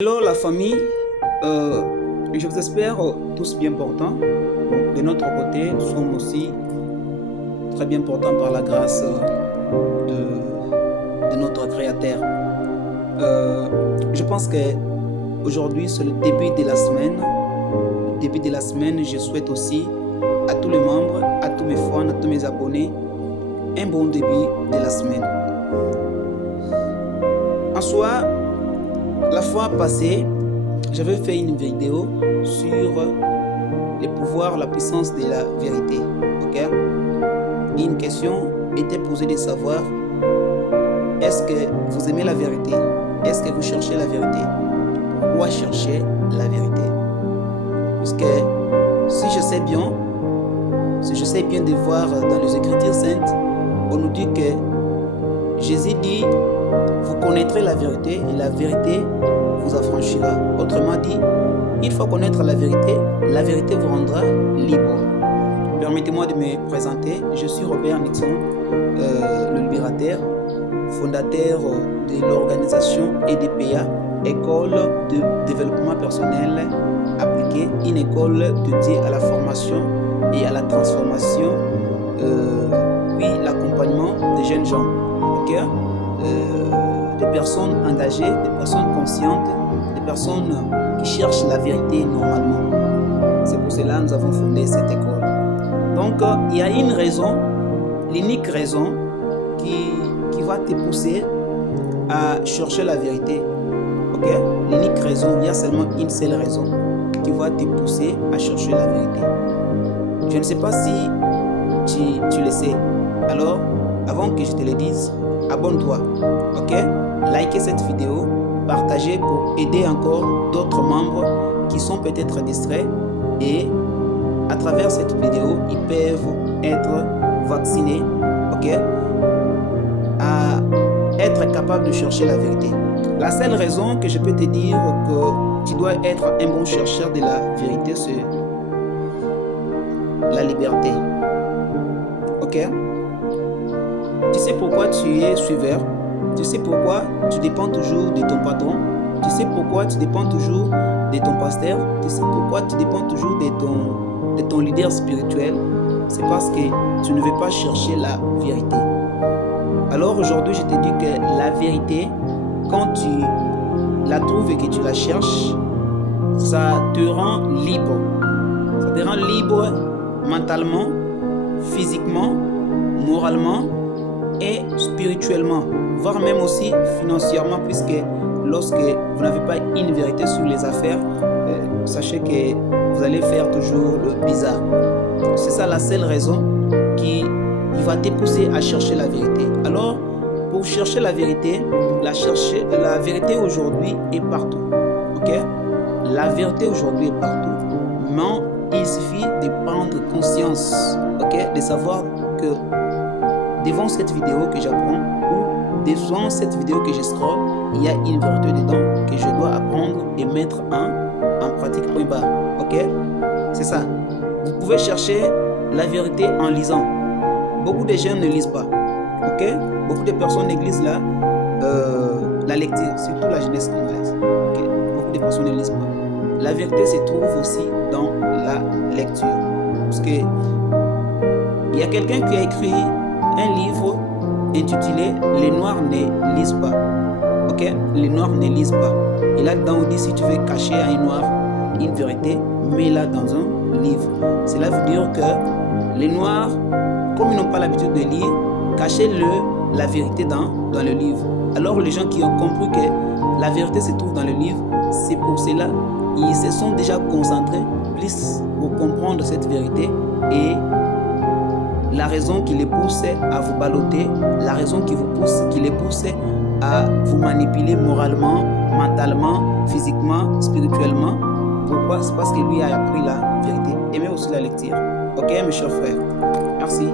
Hello la famille, je vous espère tous bien portants. Bon, de notre côté, nous sommes aussi très bien portants par la grâce de notre Créateur. Je pense que aujourd'hui c'est le début de la semaine. Le début de la semaine, je souhaite aussi à tous les membres, à tous mes fans, à tous mes abonnés, un bon début de la semaine. En soi, la fois passée, j'avais fait une vidéo sur les pouvoirs, la puissance de la vérité. Ok? Une question était posée de savoir, est-ce que vous aimez la vérité? Est-ce que vous cherchez la vérité? Pourquoi chercher la vérité? Puisque si je sais bien de voir dans les Écritures saintes, on nous dit que Jésus dit, vous connaîtrez la vérité et la vérité vous affranchira. Autrement dit, il faut connaître la vérité vous rendra libre. Permettez-moi de me présenter. Je suis Robert Nixon, le libérateur, fondateur de l'organisation EDPA, École de développement personnel appliqué, une école dédiée à la formation et à la transformation, puis l'accompagnement des jeunes gens. Okay? Des personnes engagées, des personnes conscientes, des personnes qui cherchent la vérité normalement. C'est pour cela que nous avons fondé cette école. Donc, il y a une raison, l'unique raison qui va te pousser à chercher la vérité. Ok? L'unique raison, il y a seulement une seule raison qui va te pousser à chercher la vérité. Je ne sais pas si tu le sais. Alors, avant que je te le dise, abonne-toi. Ok? Likez cette vidéo, partagez pour aider encore d'autres membres qui sont peut-être distraits et à travers cette vidéo, ils peuvent être vaccinés, ok, à être capables de chercher la vérité. La seule raison que je peux te dire que tu dois être un bon chercheur de la vérité, c'est la liberté. Ok? Tu sais pourquoi tu es suiveur? Tu sais pourquoi tu dépends toujours de ton patron? Tu sais pourquoi tu dépends toujours de ton pasteur? Tu sais pourquoi tu dépends toujours de ton leader spirituel? C'est parce que tu ne veux pas chercher la vérité. Alors aujourd'hui, je te dis que la vérité, quand tu la trouves et que tu la cherches, ça te rend libre. Ça te rend libre mentalement, physiquement, moralement et spirituellement, voire même aussi financièrement, puisque lorsque vous n'avez pas une vérité sur les affaires, sachez que vous allez faire toujours le bizarre. C'est ça la seule raison qui va te pousser à chercher la vérité. Alors, pour chercher la vérité, la vérité aujourd'hui est partout. Ok? La vérité aujourd'hui est partout. Mais il suffit de prendre conscience, ok, de savoir que devant cette vidéo que j'apprends ou devant cette vidéo que je scrolle, il y a une vérité dedans que je dois apprendre et mettre en pratique point barre. Ok? C'est ça. Vous pouvez chercher la vérité en lisant. Beaucoup de gens ne lisent pas. Ok? Beaucoup de personnes négligent la lecture, surtout la jeunesse congolaise. Okay? Beaucoup de personnes ne lisent pas. La vérité se trouve aussi dans la lecture. Parce que il y a quelqu'un qui a écrit un livre intitulé « Les Noirs ne lisent pas ». Ok? Les Noirs ne lisent pas. Et là-dedans, on dit si tu veux cacher à un Noir une vérité, mets-la dans un livre. Cela veut dire que les Noirs, comme ils n'ont pas l'habitude de lire, cachez-le la vérité dans le livre. Alors les gens qui ont compris que la vérité se trouve dans le livre, c'est pour cela ils se sont déjà concentrés plus pour comprendre cette vérité et la raison qui les pousse à vous balloter, la raison qui les pousse à vous manipuler moralement, mentalement, physiquement, spirituellement. Pourquoi? C'est parce que lui a appris la vérité. Aimez aussi la lecture. Ok, mes chers frères. Merci.